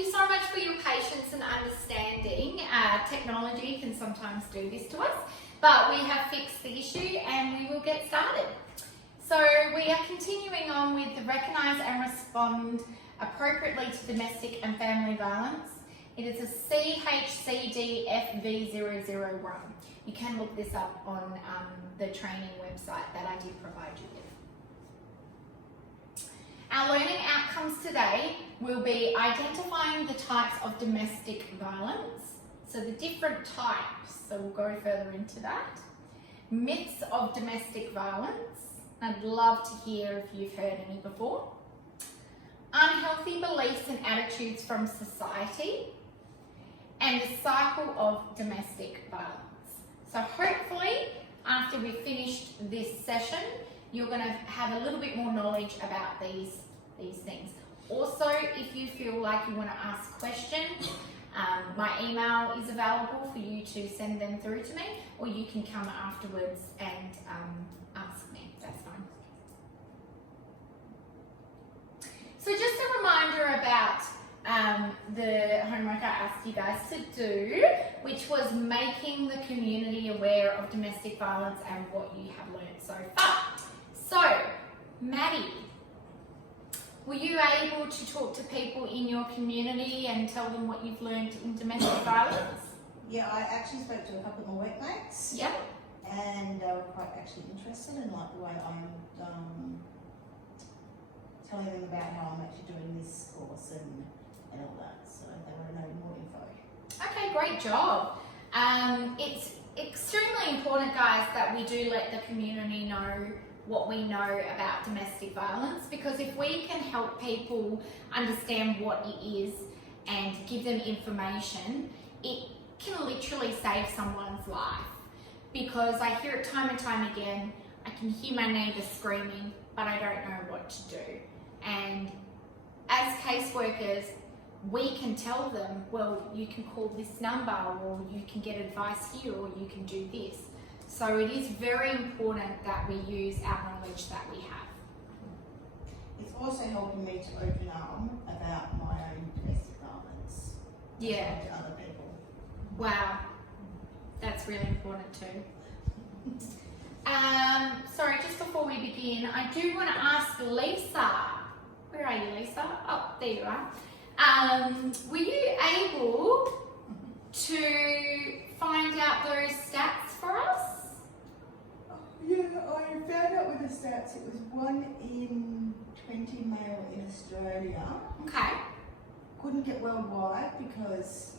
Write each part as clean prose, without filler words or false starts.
you so much for your patience and understanding. Technology can sometimes do this to us, but we have fixed the issue and we will get started. So we are continuing on with the recognise and respond appropriately to domestic and family violence. It is a CHCDFV001. You can look this up on the training website that I did provide you with. Our learning outcomes today will be identifying the types of domestic violence, so the different types, so we'll go further into that. Myths of domestic violence, I'd love to hear if you've heard any before. Unhealthy beliefs and attitudes from society, and the cycle of domestic violence. So hopefully, after we've finished this session, you're going to have a little bit more knowledge about these things. Also, if you feel like you want to ask questions, my email is available for you to send them through to me, or you can come afterwards and ask me. That's fine. So just a reminder about the homework I asked you guys to do, which was making the community aware of domestic violence and what you have learned so far. So, Maddie, were you able to talk to people in your community and tell them what you've learned in domestic violence? Yeah, I actually spoke to a couple of my workmates. Yep. And they were quite actually interested in like the way I'm telling them about how I'm actually doing this course and all that. So they want to know more info. Okay, great job. It's extremely important, guys, that we do let the community know what we know about domestic violence, because if we can help people understand what it is and give them information, it can literally save someone's life. Because I hear it time and time again, I can hear my neighbour screaming, but I don't know what to do. And as caseworkers, we can tell them, well, you can call this number, or you can get advice here, or you can do this. So it is very important that we use our knowledge that we have. It's also helping me to open up about my own domestic violence. Yeah. To other people. Wow. That's really important too. Sorry, just before we begin, I do want to ask Lisa. Where are you, Lisa? Oh, there you are. Were you able to find out those stats for us? Yeah, I found out with the stats it was 1 in 20 male in Australia. Okay. Couldn't get worldwide because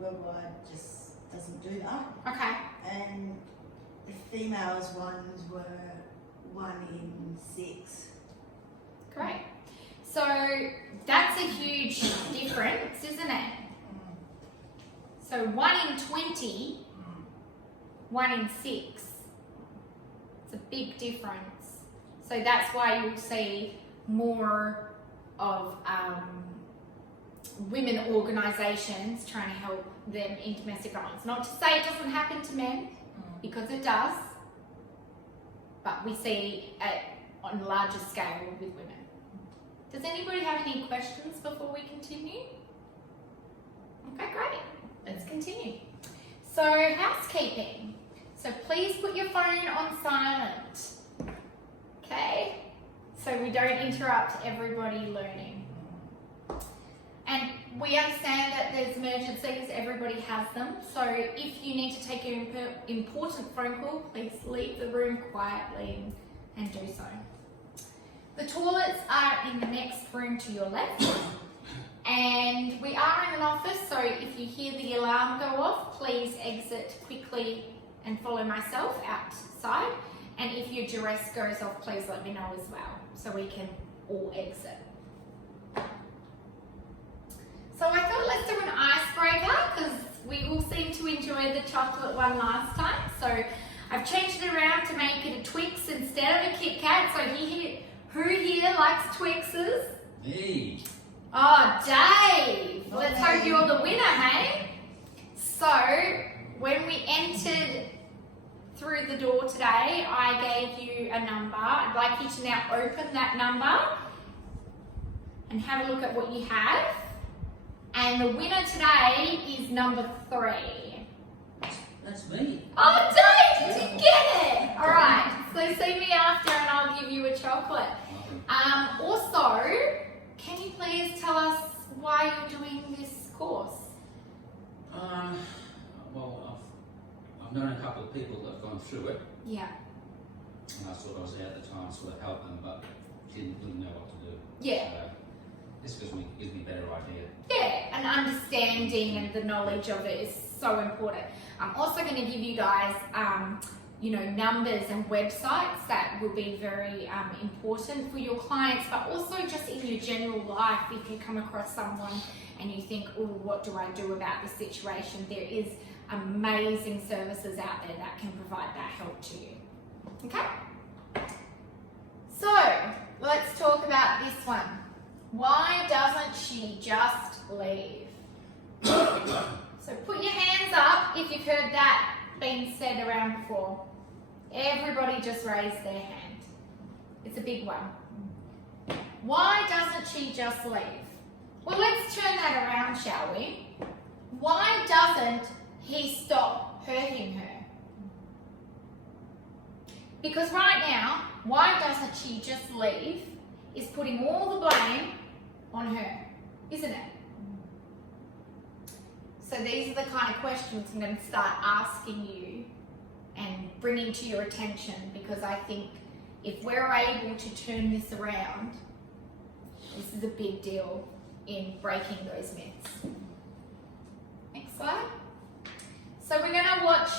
worldwide just doesn't do that. Okay. And the females ones were 1 in 6. Great. So that's a huge difference, isn't it? So 1 in 20, 1 in 6. It's a big difference. So that's why you'll see more of women organisations trying to help them in domestic violence. Not to say it doesn't happen to men, because it does, but we see it on a larger scale with women. Does anybody have any questions before we continue? Okay, great. Let's continue. So, housekeeping. So please put your phone on silent, okay? So we don't interrupt everybody learning. And we understand that there's emergencies, everybody has them. So if you need to take an important phone call, please leave the room quietly and do so. The toilets are in the next room to your left. And we are in an office, so if you hear the alarm go off, please exit quickly and follow myself outside. And if your duress goes off, please let me know as well, so we can all exit. So I thought let's do an icebreaker, because we all seem to enjoy the chocolate one last time. So I've changed it around to make it a Twix instead of a Kit Kat. So who here likes Twixes? Me. Oh, Dave! Let's hope you're the winner, hey? So, when we entered through the door today, I gave you a number. I'd like you to now open that number and have a look at what you have. And the winner today is number 3. That's me. Oh, Dave, did you get it? All right, so see me after and I'll give you a chocolate. Also, can you please tell us why you're doing this course? Well, I've known a couple of people that have gone through it, Yeah. and I thought I was there at the time to sort of help them, but didn't really know what to do. Yeah. So this gives me a better idea. Yeah, and understanding and the knowledge of it is so important. I'm also going to give you guys, numbers and websites that will be very important for your clients, but also just in your general life. If you come across someone and you think, oh, what do I do about this situation? There is amazing services out there that can provide that help to you. Okay? So, let's talk about this one. Why doesn't she just leave? So put your hands up if you've heard that being said around before. Everybody just raised their hand. It's a big one. Why doesn't she just leave? Well, let's turn that around, shall we? Why doesn't he stop hurting her? Because right now, why doesn't she just leave is putting all the blame on her, isn't it? So these are the kind of questions I'm going to start asking you and bringing to your attention, because I think if we're able to turn this around, this is a big deal in breaking those myths. Next slide. So we're going to watch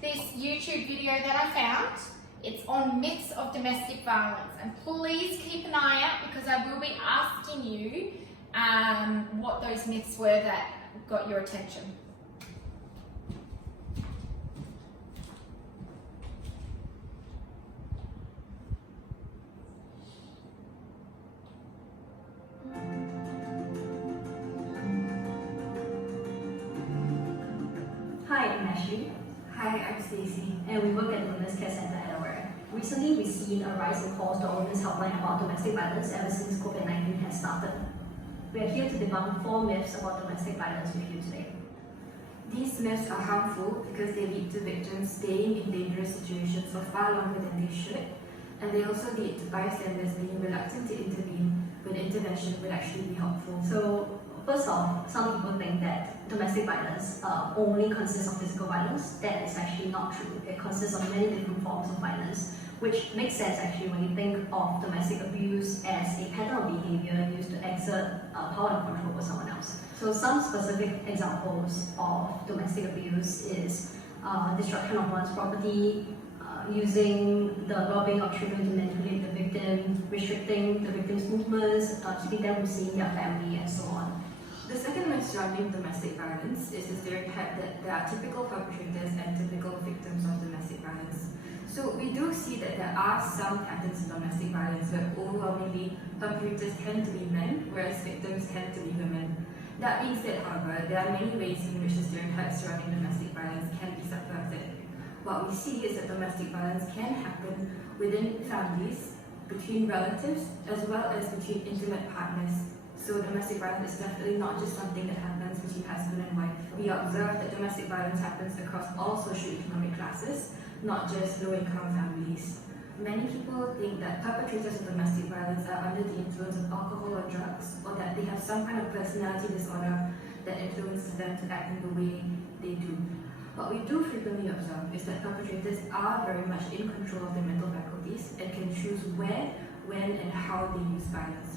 this YouTube video that I found. It's on myths of domestic violence, and please keep an eye out because I will be asking you what those myths were that got your attention. Hi, I'm Ashley. Hi, I'm Stacey. And we work at the Women's Care Centre at Edinburgh. Recently, we've seen a rise in calls to our Women's Helpline about domestic violence ever since COVID-19 has started. We are here to debunk 4 myths about domestic violence with you today. These myths are harmful because they lead to victims staying in dangerous situations for far longer than they should, and they also lead to bystanders being reluctant to intervene when intervention would actually be helpful. So, first off, some people think that domestic violence only consists of physical violence. That is actually not true. It consists of many different forms of violence, which makes sense actually when you think of domestic abuse as a pattern of behavior used to exert power and control over someone else. So some specific examples of domestic abuse is destruction of one's property, using the well-being of children to manipulate the victim, restricting the victim's movements, keeping them from seeing their family, and so on. The second myth surrounding domestic violence is the stereotype that there are typical perpetrators and typical victims of domestic violence. So we do see that there are some patterns in domestic violence where overwhelmingly perpetrators tend to be men, whereas victims tend to be women. That being said, however, there are many ways in which the stereotypes surrounding domestic violence can be subverted. What we see is that domestic violence can happen within families, between relatives, as well as between intimate partners. So domestic violence is definitely not just something that happens between husband and wife. We observe that domestic violence happens across all socioeconomic classes, not just low-income families. Many people think that perpetrators of domestic violence are under the influence of alcohol or drugs, or that they have some kind of personality disorder that influences them to act in the way they do. What we do frequently observe is that perpetrators are very much in control of their mental faculties and can choose where, when, and how they use violence.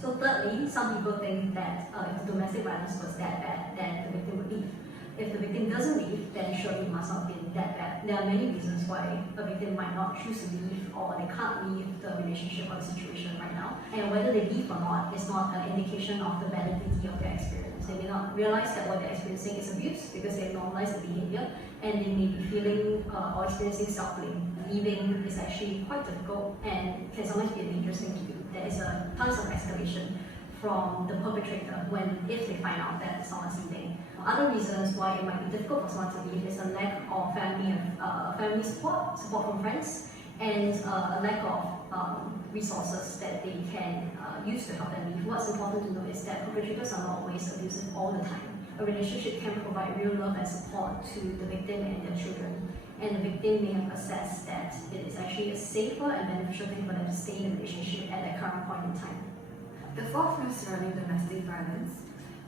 So thirdly, some people think that if the domestic violence was that bad, then the victim would leave. If the victim doesn't leave, then surely it must not be that bad. There are many reasons why a victim might not choose to leave, or they can't leave the relationship or the situation right now. And whether they leave or not is not an indication of the validity of their experience. They may not realize that what they're experiencing is abuse because they normalize the behavior, and they may be feeling or experiencing self-blame. Leaving is actually quite difficult and can sometimes be a dangerous thing to do. There is a tons of escalation from the perpetrator if they find out that someone's leaving. Other reasons why it might be difficult for someone to leave is a lack of family support from friends, and a lack of resources that they can use to help them leave. What's important to know is that perpetrators are not always abusive all the time. A relationship can provide real love and support to the victim and their children, and the victim may have assessed that it is actually a safer and beneficial thing for them to stay in the relationship at that current point in time. The fourth myth surrounding domestic violence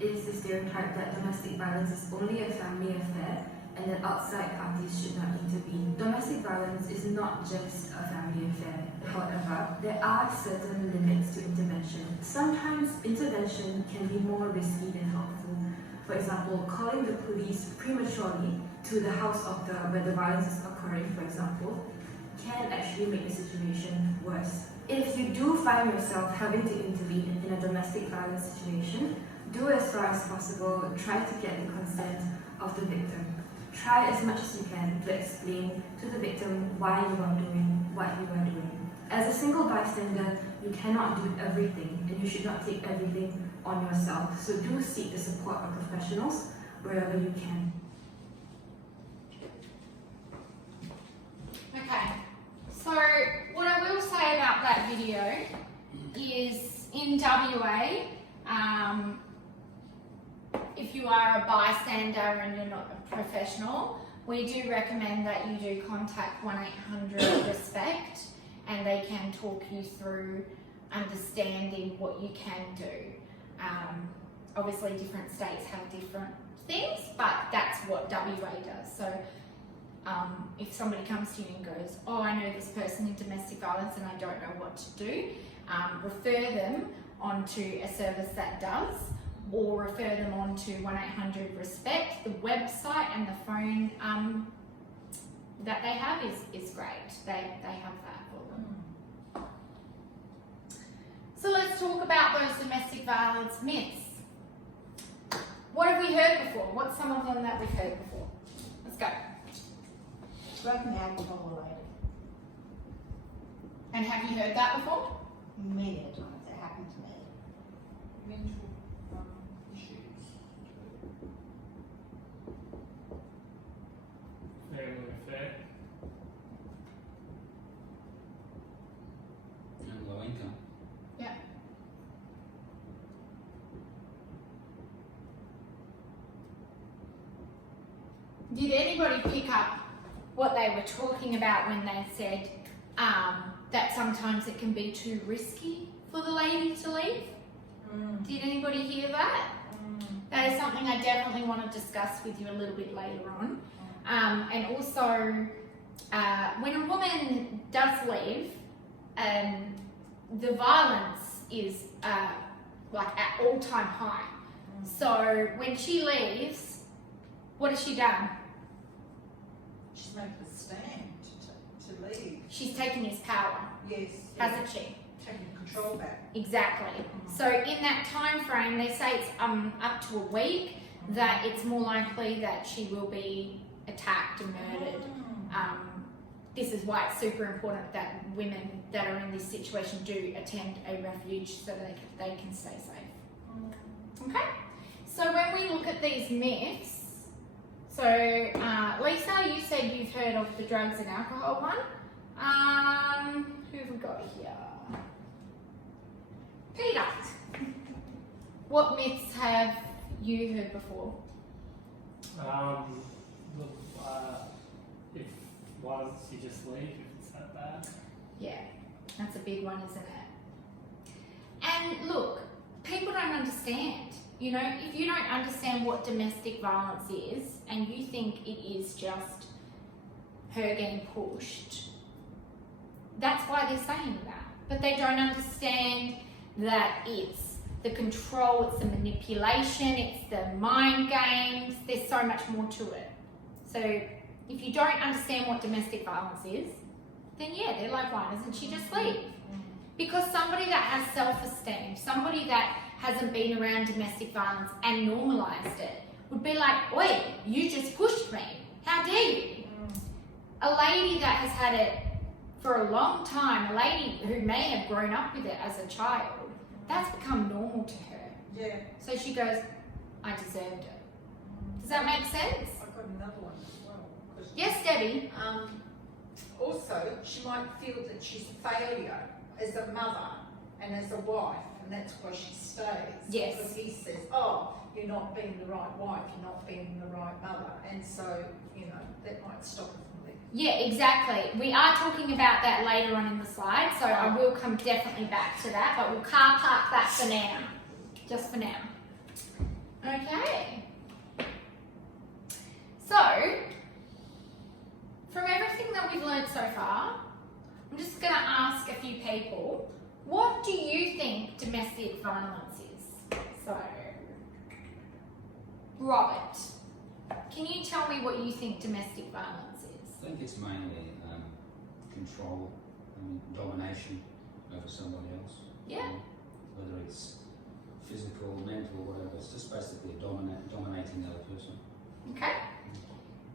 is the stereotype that domestic violence is only a family affair and that outside parties should not intervene. Domestic violence is not just a family affair. However, there are certain limits to intervention. Sometimes intervention can be more risky than helpful. For example, calling the police prematurely to the house of where the violence is occurring, for example, can actually make the situation worse. If you do find yourself having to intervene in a domestic violence situation, do as far as possible, try to get the consent of the victim. Try as much as you can to explain to the victim why you are doing what you are doing. As a single bystander, you cannot do everything and you should not take everything on yourself. So do seek the support of professionals wherever you can. Okay, so what I will say about that video is in WA, if you are a bystander and you're not a professional, we do recommend that you do contact 1-800-RESPECT and they can talk you through understanding what you can do. Obviously different states have different things, but that's what WA does. So if somebody comes to you and goes, oh, I know this person in domestic violence and I don't know what to do, refer them onto a service that does, or refer them on to 1-800-RESPECT. The website and the phone that they have is great. They have that for them. So let's talk about those domestic violence myths. What have we heard before? What's some of them that we've heard before? Let's go. Drug and alcohol related. And have you heard that before? Many a times it happened to me. Mental issues. Family affair. And low income. Yeah. Did anybody pick up what they were talking about when they said that sometimes it can be too risky for the lady to leave? Did anybody hear that? That is something I definitely want to discuss with you a little bit later on. And also, when a woman does leave, the violence is like at all-time high. So when she leaves, what has she done? She's made the stand to leave. She's taken his power, Yes. hasn't she? Taking control back. Exactly. So in that time frame, they say it's up to a week, that it's more likely that she will be attacked and murdered. This is why it's super important that women that are in this situation do attend a refuge so that they can stay safe. Okay? So when we look at these myths, so Lisa, you said you've heard of the drugs and alcohol one. Who have we got here? Peter. What myths have you heard before? If why doesn't she just leave if it's that bad? Yeah, that's a big one, isn't it? And look, people don't understand. You know, if you don't understand what domestic violence is and you think it is just her getting pushed, that's why they're saying that. But they don't understand that it's the control, it's the manipulation, it's the mind games. There's so much more to it. So if you don't understand what domestic violence is, then yeah, they're like, why doesn't she just leave? Because somebody that has self-esteem, somebody that hasn't been around domestic violence and normalised it, would be like, oi, you just pushed me. How dare you? A lady that has had it for a long time, a lady who may have grown up with it as a child, that's become normal to her. Yeah. So she goes, I deserved it. Does that make sense? I've got another one as well. 'Cause, Yes, Debbie. also, she might feel that she's a failure as a mother and as a wife, and that's why she stays. Yes. Because he says, oh, you're not being the right wife, you're not being the right mother, and so, you know, that might stop her from leaving. Yeah, exactly. We are talking about that later on in the slide, so I will come definitely back to that, but we'll car park that for now. Just for now. Okay. So, from everything that we've learned so far, I'm just going to ask a few people, what do you think domestic violence is? So, Robert, can you tell me what you think domestic violence is? I think it's mainly control and domination over somebody else. Yeah. Whether it's physical, mental, whatever, it's just basically dominating the other person. Okay.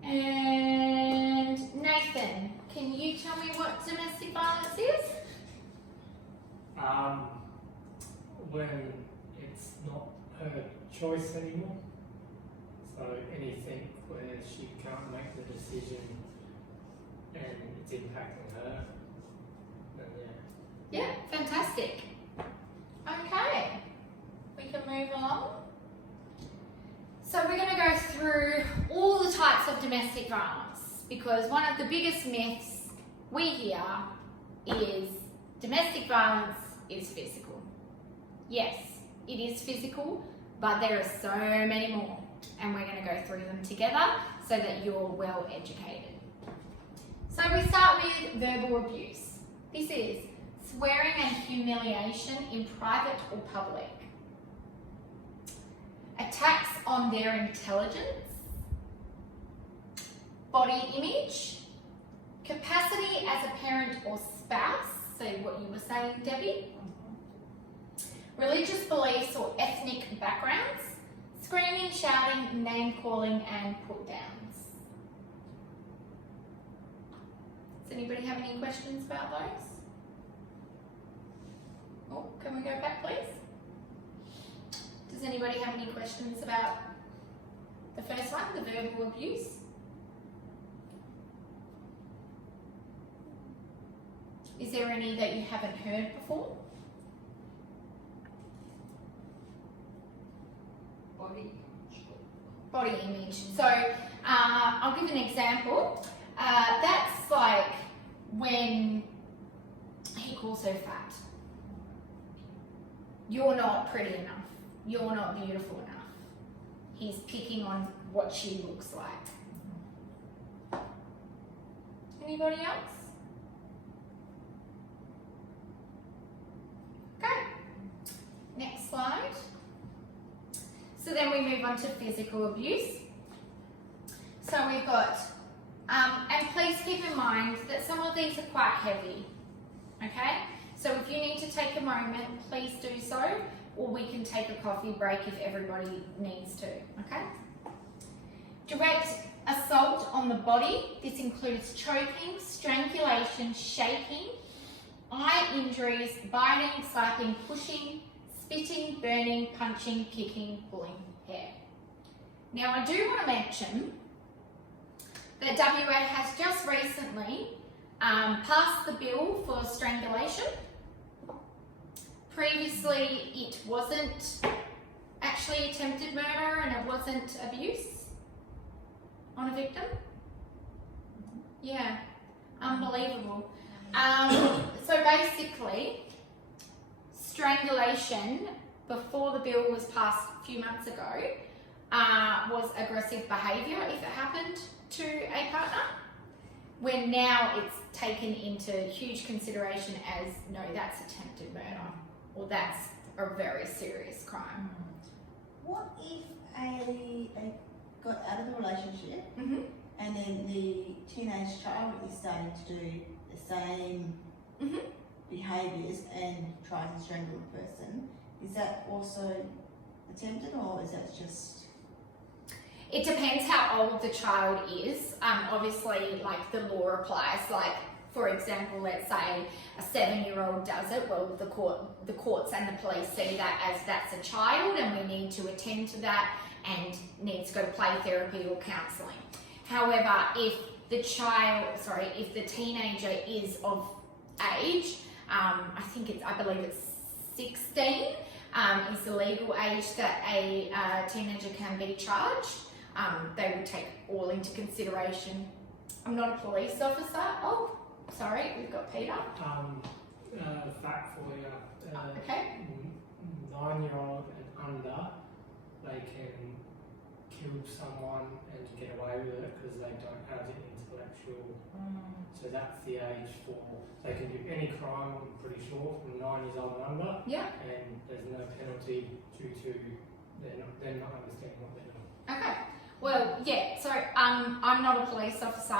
And Nathan, can you tell me what domestic violence is? When it's not her choice anymore. So anything where she can't make the decision and it's impacting her, then yeah. Yeah, fantastic. Okay, we can move along. So we're going to go through all the types of domestic violence because one of the biggest myths we hear is domestic violence is physical. Yes, it is physical, but there are so many more, and we're going to go through them together so that you're well educated. So we start with verbal abuse. This is swearing and humiliation in private or public. Attacks on their intelligence, body image, capacity as a parent or spouse, so what you were saying, Debbie, religious beliefs or ethnic backgrounds, screaming, shouting, name calling and put downs. Does anybody have any questions about those? Oh, can we go back please? Does anybody have any questions about the first one, the verbal abuse? Is there any that you haven't heard before? Body image. So I'll give an example. That's like when he calls her fat. You're not pretty enough. You're not beautiful enough. He's picking on what she looks like. Anybody else? Okay. Next slide. So then we move on to physical abuse. So we've got, and please keep in mind that some of these are quite heavy, okay? So if you need to take a moment, please do so, or we can take a coffee break if everybody needs to, okay? Direct assault on the body. This includes choking, strangulation, shaking, eye injuries, biting, slapping, pushing, spitting, burning, punching, kicking, pulling hair. Now I do want to mention that WA has just recently passed the bill for strangulation. Previously it wasn't actually attempted murder and it wasn't abuse on a victim. Yeah, unbelievable. So basically, strangulation before the bill was passed a few months ago was aggressive behaviour if it happened to a partner, when now it's taken into huge consideration as no, that's attempted murder or that's a very serious crime. What if they got out of the relationship Mm-hmm. and then the teenage child is starting to do the same Mhm. behaviours and tries to strangle the person? Is that also attempted, or is that just... It depends how old the child is. Obviously, like the law applies. Like, for example, let's say a 7-year-old does it. Well, the courts and the police see that as that's a child, and we need to attend to that and needs to go to play therapy or counselling. However, if the teenager is of age, I believe it's 16 is the legal age that a teenager can be charged. They would take all into consideration. I'm not a police officer. Oh, sorry, we've got Peter. Fact for you. Okay. 9-year-old and under, they can kill someone and get away with it because they don't have the intellectual. So that's the age for. They can do any crime, I'm pretty sure, from 9 years old and under. Yeah. And there's no penalty due to they're not understanding what they're doing. Okay. Well, yeah. So I'm not a police officer.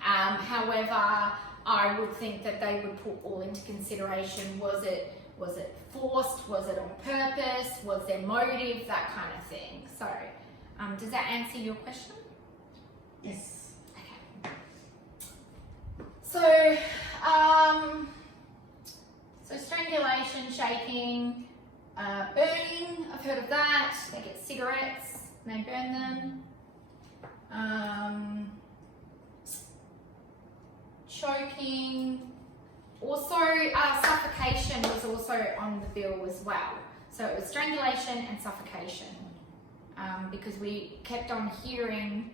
However, I would think that they would put all into consideration. Was it forced? Was it on purpose? Was there motive? That kind of thing. So, does that answer your question? Yes. Okay. So, so strangulation, shaking, burning. I've heard of that. They get cigarettes and they burn them. Choking. Also, suffocation was also on the bill as well. So it was strangulation and suffocation, because we kept on hearing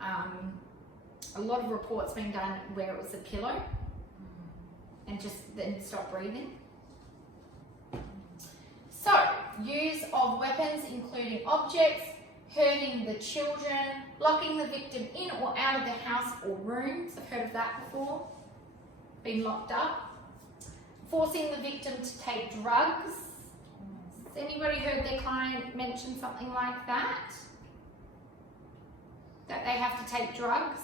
a lot of reports being done where it was a pillow and just then stop breathing. So, use of weapons including objects, hurting the children, locking the victim in or out of the house or rooms. I've heard of that before. Being locked up. Forcing the victim to take drugs. Has anybody heard their client mention something like that? That they have to take drugs?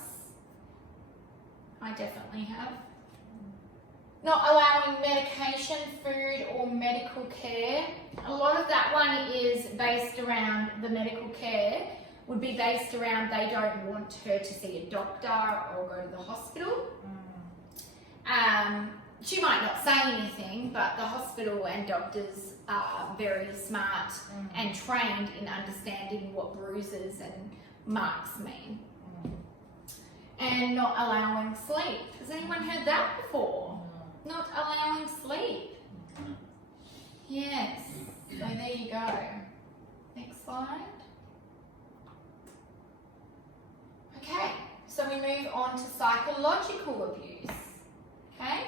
I definitely have. Not allowing medication, food or medical care. A lot of that one is based around the medical care, would be based around they don't want her to see a doctor or go to the hospital. She might not say anything, but the hospital and doctors are very smart and trained in understanding what bruises and marks mean. And not allowing sleep. Has anyone heard that before? Not allowing sleep. Yes. So there you go. Next slide. Okay. So we move on to psychological abuse. Okay.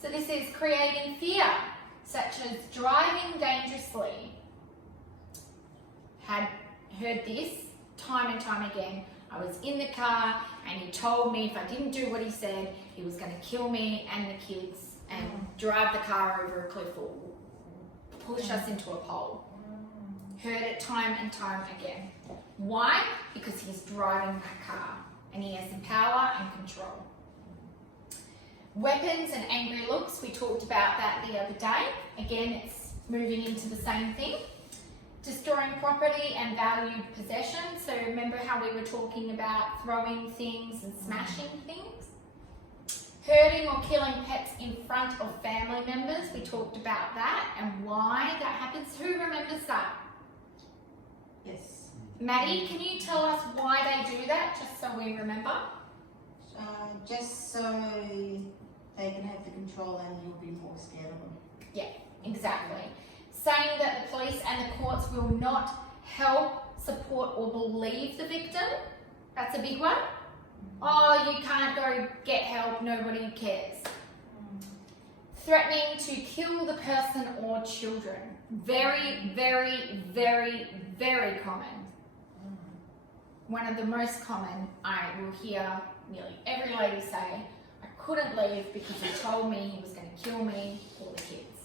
So this is creating fear, such as driving dangerously. Had heard this time and time again. I was in the car and he told me if I didn't do what he said, he was going to kill me and the kids and drive the car over a cliff or push us into a pole. Heard it time and time again. Why? Because he's driving that car and he has the power and control. Weapons and angry looks, we talked about that the other day. Again, it's moving into the same thing. Destroying property and valued possessions. So remember how we were talking about throwing things and smashing things? Hurting or killing pets in front of family members. We talked about that and why that happens. Who remembers that? Yes. Maddie, can you tell us why they do that, just so we remember? Just so they can have the control and you'll be more scared of them. Yeah, exactly. Saying that the police and the courts will not help, support or believe the victim. That's a big one. Oh, you can't go get help, nobody cares. Threatening to kill the person or children. Very, very, very, very common. One of the most common, I will hear nearly every lady say, I couldn't leave because he told me he was going to kill me or the kids.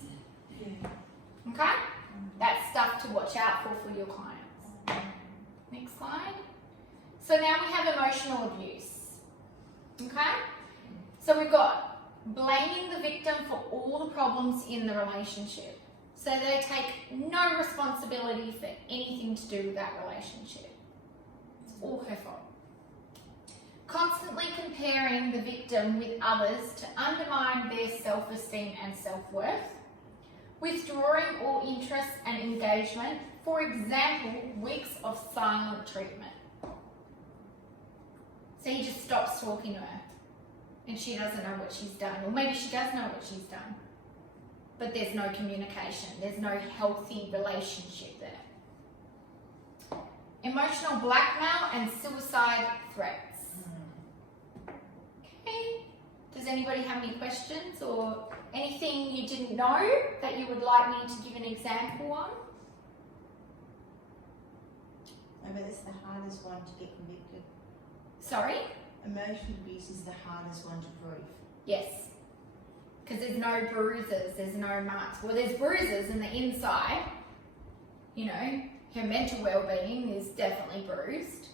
Yeah. Okay? That's stuff to watch out for your clients. Next slide. So now we have emotional abuse. Okay? So we've got blaming the victim for all the problems in the relationship. So they take no responsibility for anything to do with that relationship. It's all her fault. Constantly comparing the victim with others to undermine their self-esteem and self-worth. Withdrawing all interest and engagement. For example, weeks of silent treatment. So he just stops talking to her and she doesn't know what she's done, or maybe she does know what she's done. but there's no communication. There's no healthy relationship there. Emotional blackmail and suicide threats. Okay. Does anybody have any questions or anything you didn't know that you would like me to give an example on? I bet it's the hardest one to get convicted. Sorry? Emotional abuse is the hardest one to prove. Yes. Because there's no bruises, there's no marks. Well, there's bruises in the inside. You know, her mental well-being is definitely bruised.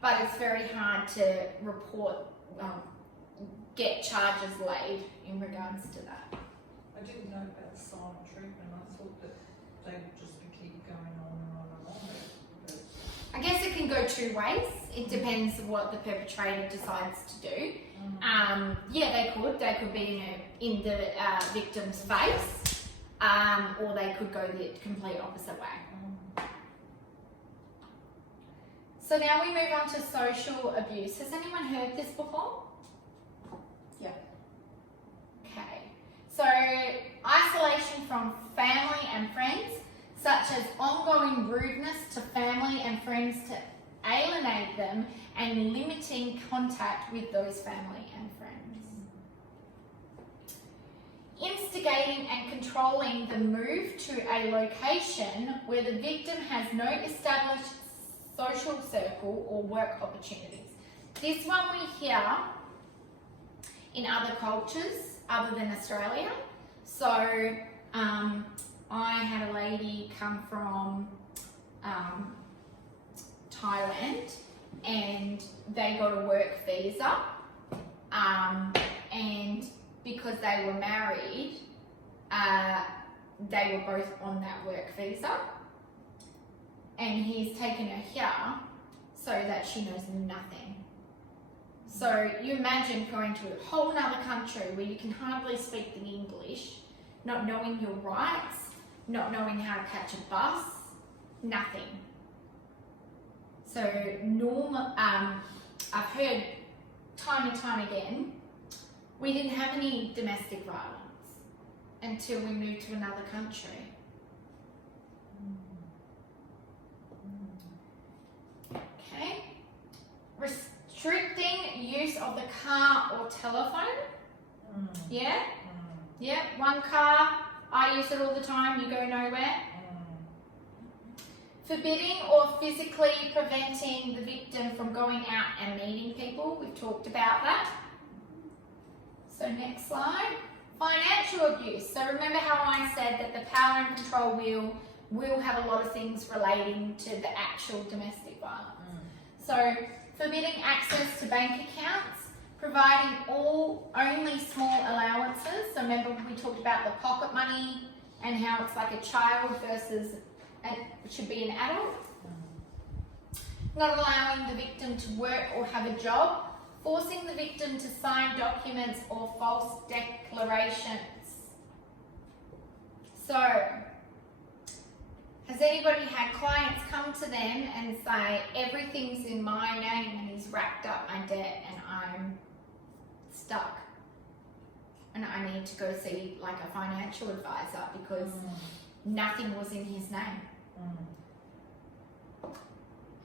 But it's very hard to report, get charges laid in regards to that. I didn't know about silent treatment. I thought that they would just keep going on and on and on. But I guess it can go two ways. It depends on what the perpetrator decides to do. Yeah, they could be in the victim's face, or they could go the complete opposite way. So now we move on to social abuse. Has anyone heard this before? Yeah. Okay. So isolation from family and friends, such as ongoing rudeness to family and friends to alienate them and limiting contact with those family and friends. Instigating and controlling the move to a location where the victim has no established social circle or work opportunities. This one we hear in other cultures other than Australia. So I had a lady come from Thailand and they got a work visa, and because they were married, they were both on that work visa, and he's taken her here so that she knows nothing. So you imagine going to a whole other country where you can hardly speak the English, not knowing your rights, not knowing how to catch a bus, nothing. So I've heard time and time again, we didn't have any domestic violence until we moved to another country. Okay. Restricting use of the car or telephone. Yeah? Yeah, one car, I use it all the time, you go nowhere. Forbidding or physically preventing the victim from going out and meeting people. We've talked about that. So next slide. Financial abuse. So remember how I said that the power and control wheel will have a lot of things relating to the actual domestic violence. So forbidding access to bank accounts, providing only small allowances. So remember we talked about the pocket money and how it's like a child versus it should be an adult. Not allowing the victim to work or have a job, forcing the victim to sign documents or false declarations. So, has anybody had clients come to them and say, everything's in my name and he's racked up my debt and I'm stuck and I need to go see like a financial advisor because nothing was in his name.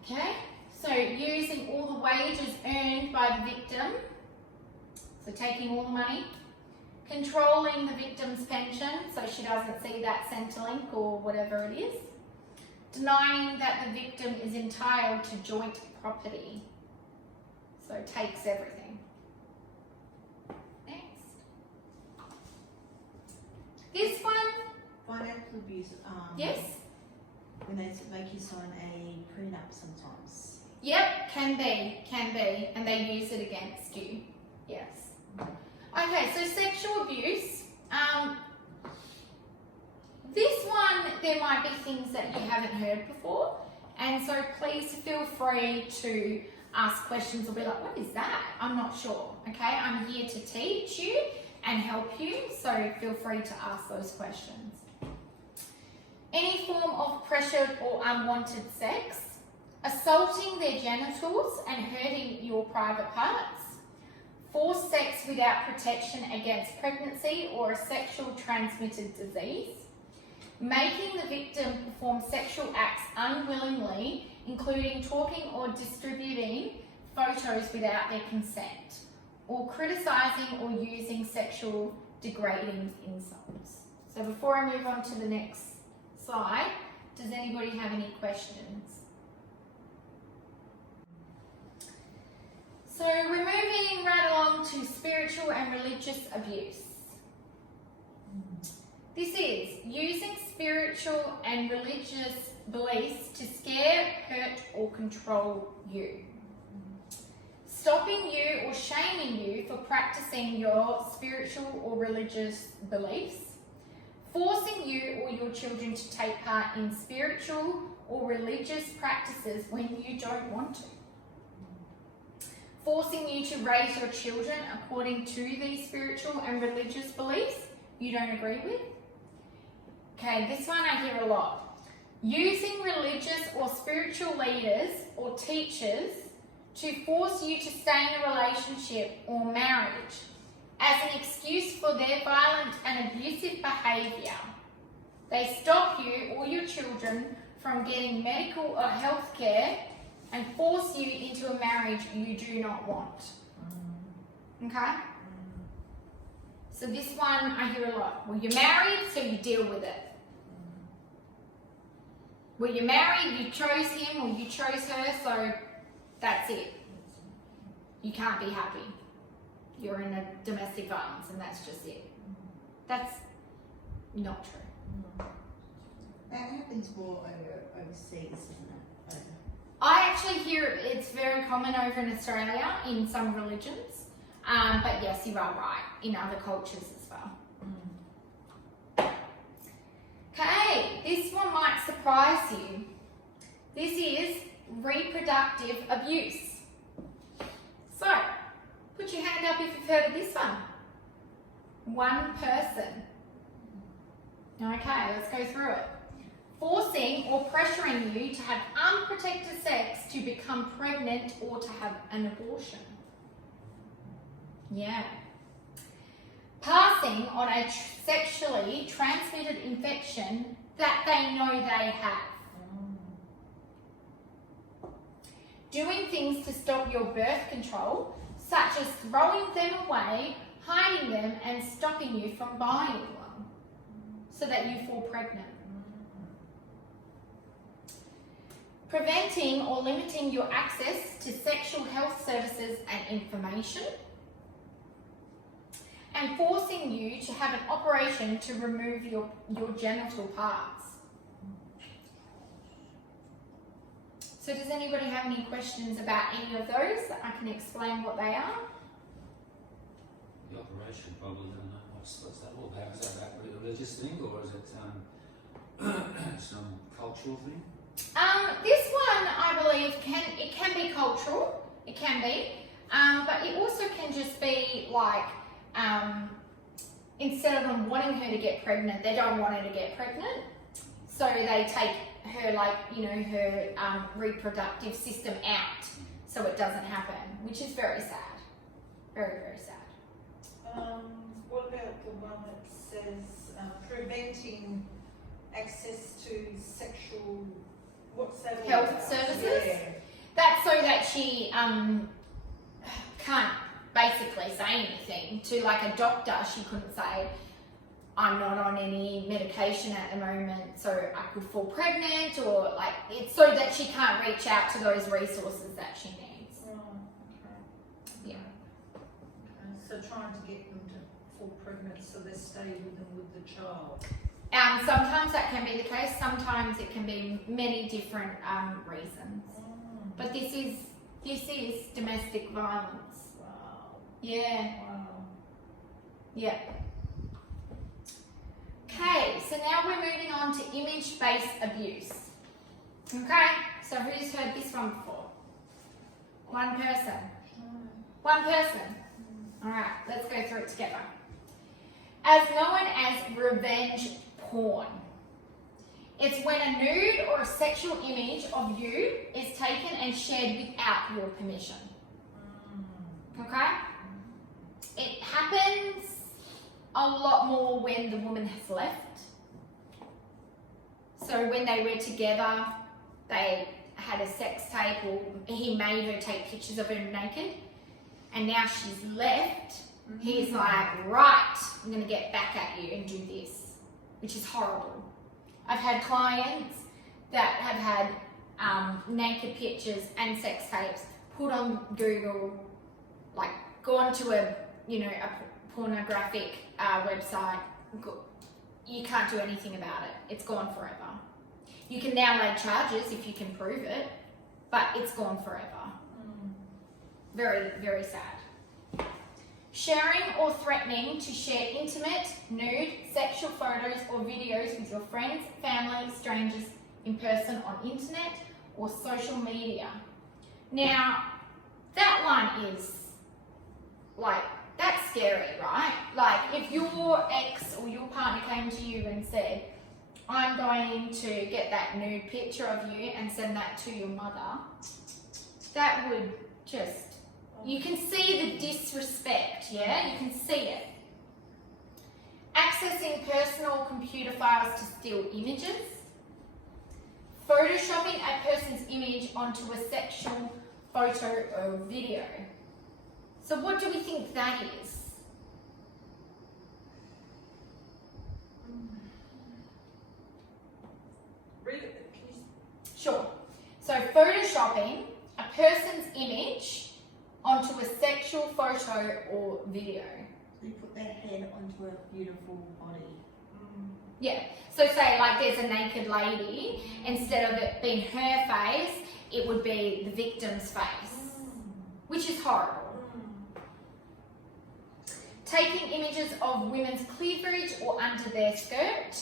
Okay, so using all the wages earned by the victim, so taking all the money, controlling the victim's pension so she doesn't see that Centrelink or whatever it is, denying that the victim is entitled to joint property, so takes everything. Next. This one, Financial abuse. yes? When they make you sign a prenup sometimes. Yep, can be, and they use it against you. Yes. Okay, so sexual abuse. This one, there might be things that you haven't heard before, and so please feel free to ask questions or be like, what is that? I'm not sure, okay? I'm here to teach you and help you, so feel free to ask those questions. Any form of pressured or unwanted sex, assaulting their genitals and hurting your private parts, forced sex without protection against pregnancy or a sexual transmitted disease, making the victim perform sexual acts unwillingly, including talking or distributing photos without their consent, or criticising or using sexual degrading insults. So before I move on to the next slide, does anybody have any questions? So we're moving right along to spiritual and religious abuse. This is using spiritual and religious beliefs to scare, hurt or control you. Stopping you or shaming you for practicing your spiritual or religious beliefs. Forcing you or your children to take part in spiritual or religious practices when you don't want to. Forcing you to raise your children according to these spiritual and religious beliefs you don't agree with. Okay, this one I hear a lot. Using religious or spiritual leaders or teachers to force you to stay in a relationship or marriage as an excuse for their violent and abusive behaviour. They stop you or your children from getting medical or health care and force you into a marriage you do not want. Okay? So this one I hear a lot. Well, you're married, so you deal with it. Well, you're married, you chose him or you chose her, so that's it. You can't be happy. You're in a domestic violence and that's just it. That's not true. That happens more overseas, isn't it? I actually hear it's very common over in Australia in some religions, but yes, you are right, in other cultures as well. Okay, this one might surprise you. This is reproductive abuse. So, put your hand up if you've heard of this one. One person. Okay, let's go through it. Forcing or pressuring you to have unprotected sex to become pregnant or to have an abortion. Yeah. Passing on a sexually transmitted infection that they know they have. Doing things to stop your birth control, such as throwing them away, hiding them and stopping you from buying one so that you fall pregnant. Preventing or limiting your access to sexual health services and information. And forcing you to have an operation to remove your genital parts. So does anybody have any questions about any of those? I can explain what they are. The operation probably don't know what's that all about. Is that a religious thing or is it some cultural thing? This one I believe can be cultural. It can be, but it also can just be like instead of them wanting her to get pregnant, they don't want her to get pregnant, so they take her her reproductive system out so it doesn't happen, which is very sad. Very, very sad. What about the one that says preventing access to sexual, what's that all Health about? services? Yeah. That's so that she can't basically say anything to like a doctor. She couldn't say, I'm not on any medication at the moment, so I could fall pregnant, or like it's so that she can't reach out to those resources that she needs. Oh, okay. Yeah. Okay. So trying to get them to fall pregnant so they stay with them with the child. Sometimes that can be the case. Sometimes it can be many different reasons. But this is domestic violence. Wow. Yeah. Wow. Yeah. Okay, so now we're moving on to image-based abuse. Okay, so who's heard this one before? One person. One person. All right, let's go through it together. As known as revenge porn. It's when a nude or a sexual image of you is taken and shared without your permission. Okay? it happens a lot more when the woman has left. So when they were together, they had a sex tape, or he made her take pictures of her naked, and now she's left. He's like, right, I'm going to get back at you and do this, which is horrible. I've had clients that have had naked pictures and sex tapes put on Google, like gone to a pornographic website. You can't do anything about it. It's gone forever. You can now lay charges if you can prove it, but it's gone forever. Very, very sad. Sharing or threatening to share intimate, nude, sexual photos or videos with your friends, family, strangers in person on internet or social media. Now, that one is like, that's scary, right? Like, if your ex or your partner came to you and said, I'm going to get that nude picture of you and send that to your mother, that would just, you can see the disrespect, yeah? You can see it. Accessing personal computer files to steal images. Photoshopping a person's image onto a sexual photo or video. So what do we think that is? Read it, please. Sure. So photoshopping a person's image onto a sexual photo or video. They put their head onto a beautiful body. Yeah. So say like there's a naked lady, instead of it being her face, it would be the victim's face, which is horrible. Taking images of women's cleavage or under their skirt,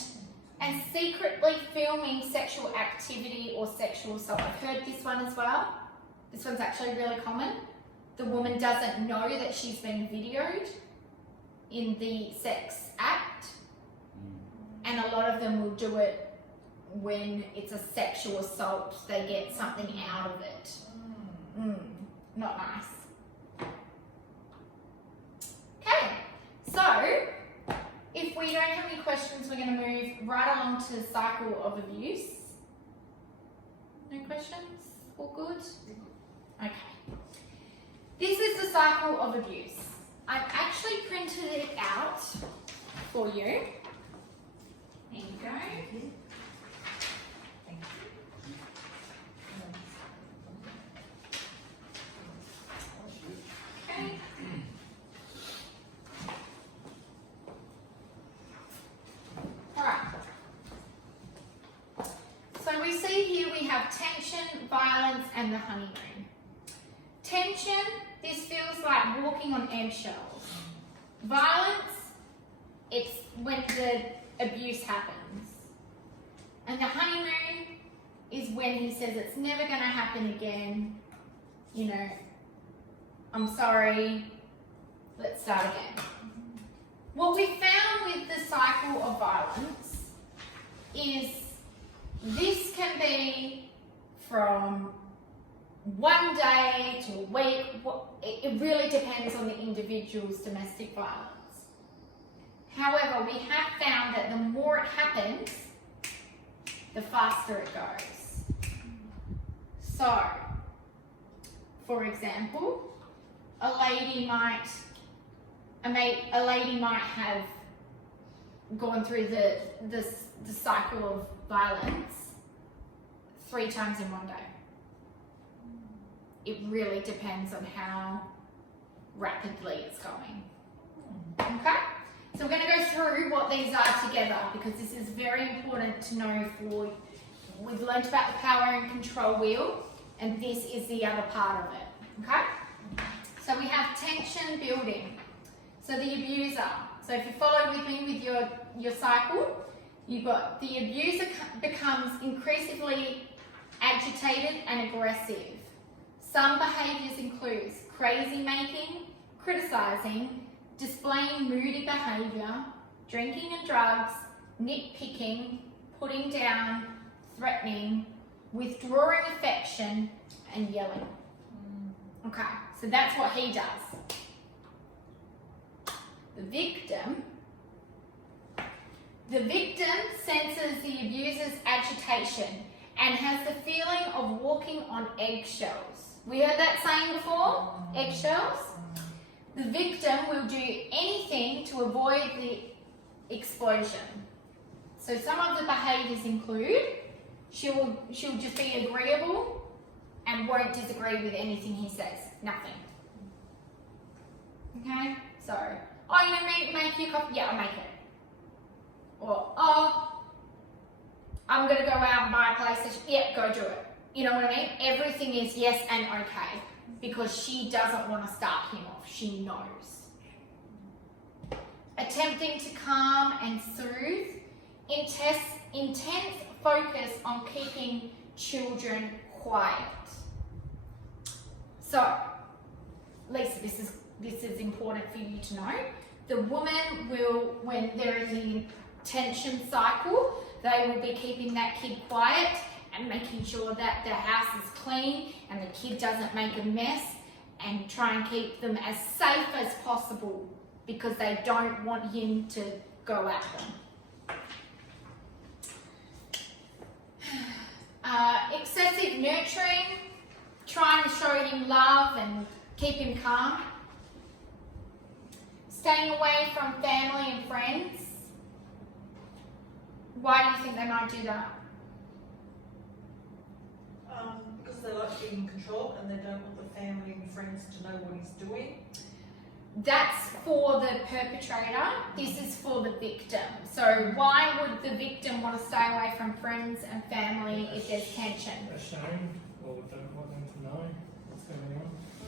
and secretly filming sexual activity or sexual assault. I've heard this one as well. This one's actually really common. The woman doesn't know that she's been videoed in the sex act, and a lot of them will do it when it's a sexual assault. They get something out of it. Not nice. Okay, so if we don't have any questions, we're going to move right along to the cycle of abuse. No questions? All good? Okay. This is the cycle of abuse. I've actually printed it out for you. There you go. Okay. Alright. So we see here we have tension, violence, and the honeymoon. Tension, this feels like walking on eggshells. Violence, it's when the abuse happens. And the honeymoon is when he says it's never going to happen again. You know, I'm sorry, let's start again. What we found with the cycle of violence is this can be from one day to a week. It really depends on the individual's domestic violence. However, we have found that the more it happens, the faster it goes. So, for example, a lady might have gone through the cycle of violence 3 times in one day. It really depends on how rapidly it's going. Okay? So we're going to go through what these are together, because this is very important to know. We've learned about the power and control wheel, and this is the other part of it. Okay? So we have tension building. So the abuser. So if you follow with me with your cycle, you've got the abuser becomes increasingly agitated and aggressive. Some behaviours include crazy making, criticising, displaying moody behaviour, drinking and drugs, nitpicking, putting down, threatening, withdrawing affection, and yelling. Okay, so that's what he does. the victim senses the abuser's agitation and has the feeling of walking on eggshells. We heard that saying before? Eggshells? The victim will do anything to avoid the explosion. So some of the behaviours include she'll just be agreeable and won't disagree with anything he says. Nothing. Okay? So, oh, you know, make you a coffee? Yeah, I'll make it. Or, oh, I'm going to go out and buy a PlayStation. Yep, go do it. You know what I mean? Everything is yes and okay because she doesn't want to start him off. She knows. Attempting to calm and soothe. Intense focus on keeping children quiet. So, Lisa, this is important for you to know. The woman will, when there is an tension cycle, they will be keeping that kid quiet and making sure that the house is clean and the kid doesn't make a mess and try and keep them as safe as possible because they don't want him to go at them. Excessive nurturing, trying to show him love and keep him calm. Staying away from family and friends. Why do you think they might do that? Because they like being in control and they don't want the family and friends to know what he's doing. That's for the perpetrator. This is for the victim. So why would the victim want to stay away from friends and family if there's tension? Ashamed, or don't want them to know what's going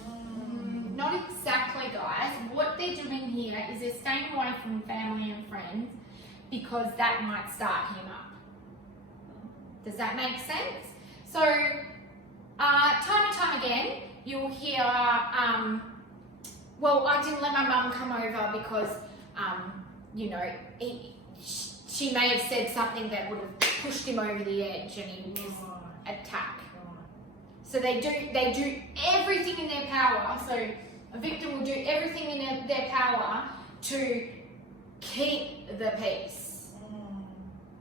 on. Not exactly, guys. What they're doing here is they're staying away from family and friends because that might start him up. Does that make sense? So, time and time again, you'll hear, well, I didn't let my mum come over because, you know, she may have said something that would have pushed him over the edge and he was attacked. So they do everything in their power. So a victim will do everything in their power to keep the peace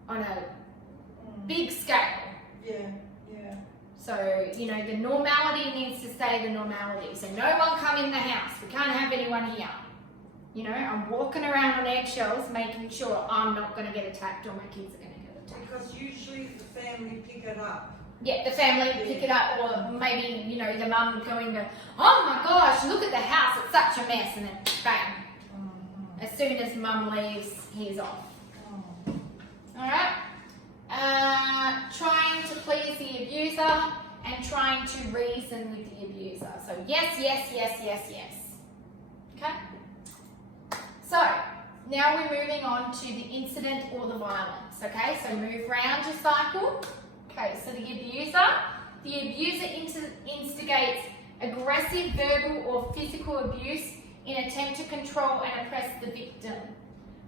on a big scale. Yeah. So, you know, the normality needs to stay the normality. So no one come in the house. We can't have anyone here. You know, I'm walking around on eggshells making sure I'm not going to get attacked or my kids are going to get attacked. Because usually the family pick it up. Yeah, the family pick it up, or maybe, you know, the mum going to, oh my gosh, look at the house, it's such a mess, and then bang. As soon as mum leaves, he's off. Alright? Trying to please the abuser and trying to reason with the abuser. So yes. Okay? So, now we're moving on to the incident or the violence. Okay, so move round your cycle. Okay, so the abuser instigates aggressive verbal or physical abuse in attempt to control and oppress the victim.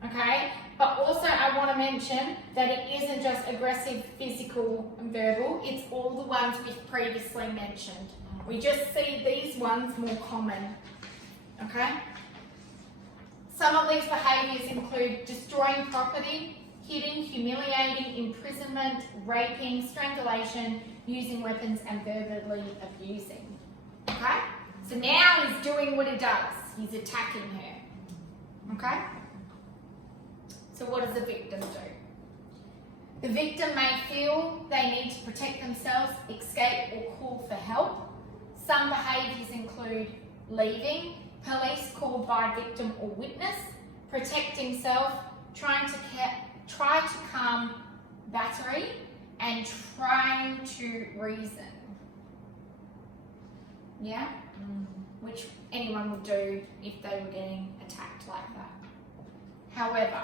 Okay, but also I want to mention that it isn't just aggressive physical and verbal, it's all the ones we've previously mentioned. We just see these ones more common. Okay? Some of these behaviours include destroying property, hitting, humiliating, imprisonment, raping, strangulation, using weapons and verbally abusing. Okay? So now he's doing what he does. He's attacking her. Okay? So what does the victim do? The victim may feel they need to protect themselves, escape or call for help. Some behaviours include leaving, police called by victim or witness, protecting self, try to calm battery, and trying to reason. Yeah? Which anyone would do if they were getting attacked like that. However,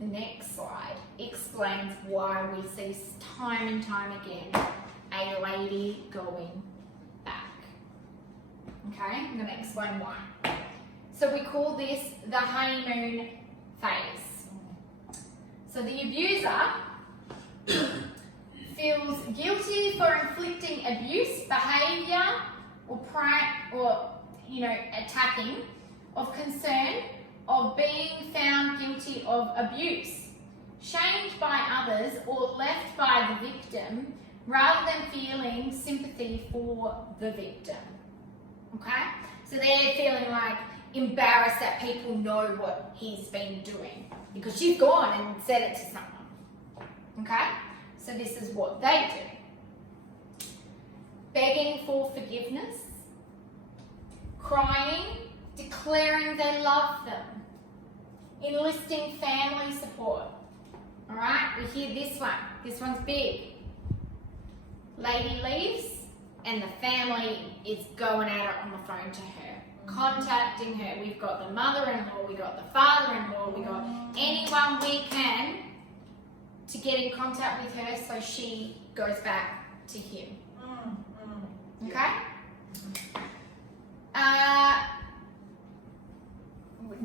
the next slide explains why we see time and time again a lady going back. Okay, I'm going to explain why. So we call this the honeymoon phase. So the abuser feels guilty for inflicting abuse, behaviour, or attacking, of concern, of being found guilty of abuse, shamed by others or left by the victim rather than feeling sympathy for the victim. Okay? So they're feeling like embarrassed that people know what he's been doing because she's gone and said it to someone. Okay? So this is what they do. Begging for forgiveness, crying, declaring they love them, enlisting family support. Alright, we hear this one. This one's big. Lady leaves and the family is going at it on the phone to her, contacting her. We've got the mother-in-law, we've got the father-in-law, we've got anyone we can to get in contact with her so she goes back to him. Okay?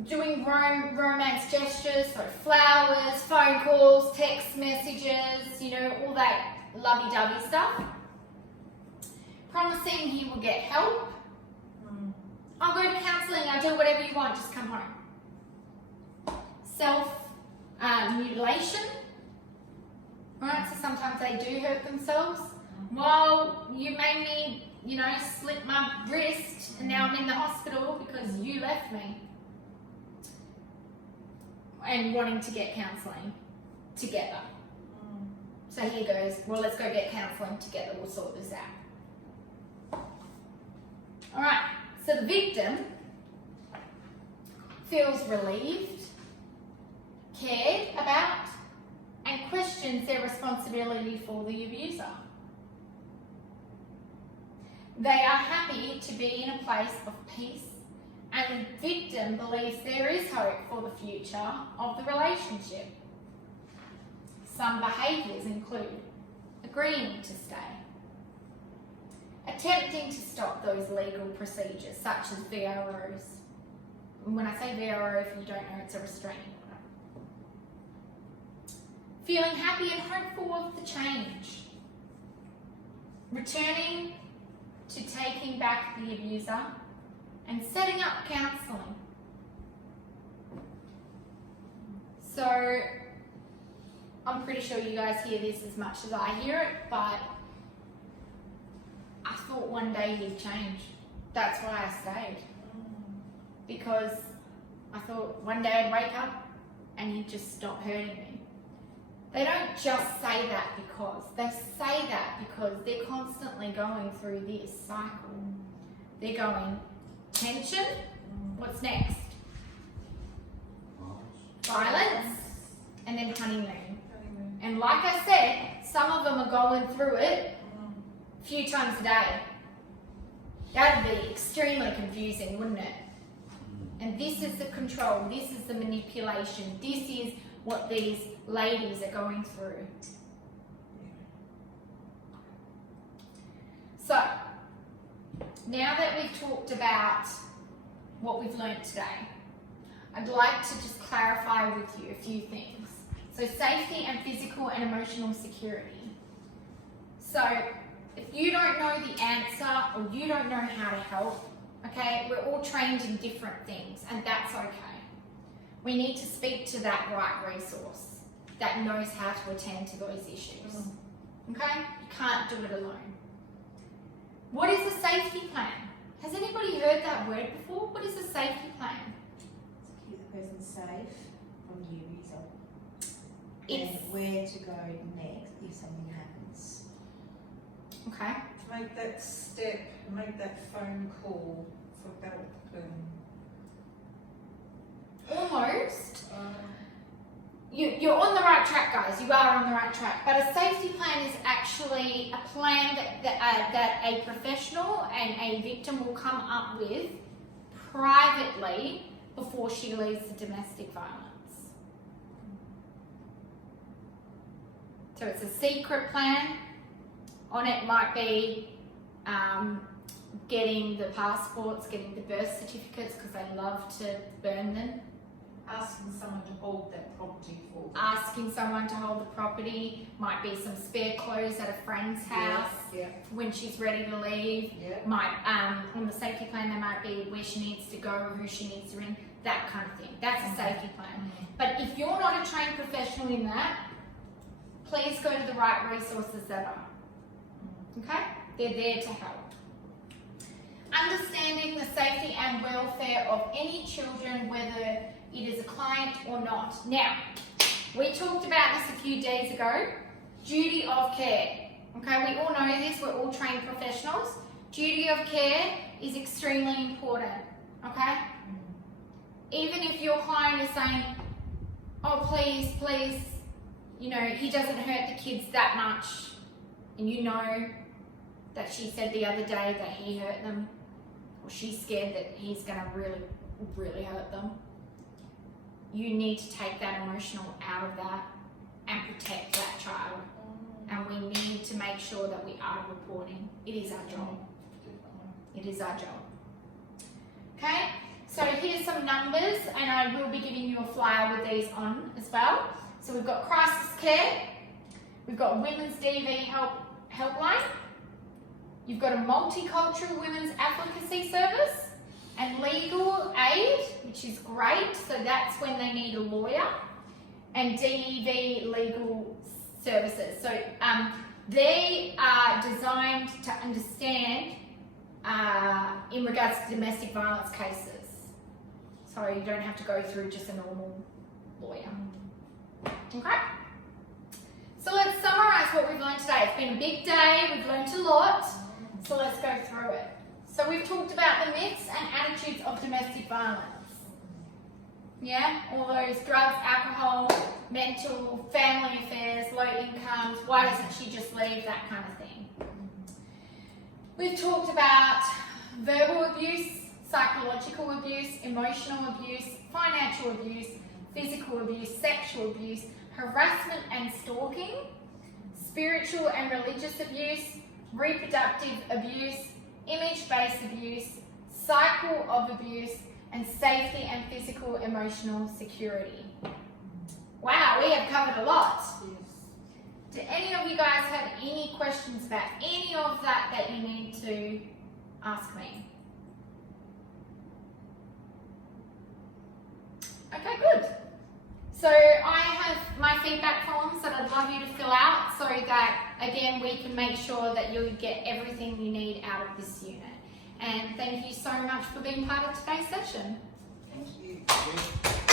Doing romance gestures, so flowers, phone calls, text messages, all that lovey-dovey stuff. Promising he will get help. I'll go to counselling, I'll do whatever you want, just come home. Self-mutilation. Right, so sometimes they do hurt themselves. Well, you made me, slip my wrist and now I'm in the hospital because you left me. And wanting to get counselling together. So he goes, well, let's go get counselling together, we'll sort this out. Alright, so the victim feels relieved, cared about, and questions their responsibility for the abuser. They are happy to be in a place of peace, and the victim believes there is hope for the future of the relationship. Some behaviours include agreeing to stay, attempting to stop those legal procedures such as VROs. And when I say VRO, if you don't know, it's a restraining order. Feeling happy and hopeful of the change. Returning to taking back the abuser and setting up counselling. So, I'm pretty sure you guys hear this as much as I hear it, but I thought one day he'd change. That's why I stayed. Because I thought one day I'd wake up and he'd just stop hurting me. They don't just say that because. They say that because they're constantly going through this cycle. They're going, tension, what's next? Violence, and then honeymoon. And like I said, some of them are going through it a few times a day. That would be extremely confusing, wouldn't it? And this is the control, this is the manipulation, this is what these ladies are going through. So, now that we've talked about what we've learnt today, I'd like to just clarify with you a few things. So safety and physical and emotional security. So if you don't know the answer or you don't know how to help, okay, we're all trained in different things and that's okay. We need to speak to that right resource that knows how to attend to those issues. Okay? You can't do it alone. What is a safety plan? Has anybody heard that word before? What is a safety plan? To keep the person safe from the abuser. It's, And where to go next if something happens. okay. To make that step, make that phone call for help Almost. You're on the right track, guys. You are on the right track. But a safety plan is actually a plan that a professional and a victim will come up with privately before she leaves the domestic violence. So it's a secret plan. On it might be getting the passports, getting the birth certificates because they love to burn them. asking someone to hold that property for them. Asking someone to hold the property, might be some spare clothes at a friend's house Yeah, when she's ready to leave. yeah. Might on the safety plan there might be where she needs to go, who she needs to ring, that kind of thing. That's a safety plan. But if you're not a trained professional in that, please go to the right resources that are. Okay? They're there to help. Understanding the safety and welfare of any children, whether it is a client or not. Now, we talked about this a few days ago. Duty of care. Okay, we all know this, we're all trained professionals. Duty of care is extremely important. Okay? Even if your client is saying, oh please, please, you know, he doesn't hurt the kids that much, and you know that she said the other day that he hurt them, or she's scared that he's gonna really hurt them, you need to take that emotional out of that and protect that child. And we need to make sure that we are reporting. It is our job. It is our job. Okay, so here's some numbers, and I will be giving you a flyer with these on as well. So we've got crisis care, we've got women's DV helpline, you've got a multicultural women's advocacy service, and legal aid, which is great, so that's when they need a lawyer, and DV legal services. So they are designed to understand in regards to domestic violence cases. So you don't have to go through just a normal lawyer. Okay? So let's summarise what we've learned today. It's been a big day, we've learned a lot, so let's go through it. So we've talked about the myths and attitudes of domestic violence. Yeah, all those drugs, alcohol, mental, family affairs, low incomes, why doesn't she just leave, that kind of thing. We've talked about verbal abuse, psychological abuse, emotional abuse, financial abuse, physical abuse, sexual abuse, harassment and stalking, spiritual and religious abuse, reproductive abuse, image-based abuse, cycle of abuse, and safety and physical emotional security. Wow, we have covered a lot. Do any of you guys have any questions about any of that you need to ask me? Okay, good. So I have my feedback forms that I'd love you to fill out so that, again, we can make sure that you get everything you need out of this unit. And thank you so much for being part of today's session. Thank you.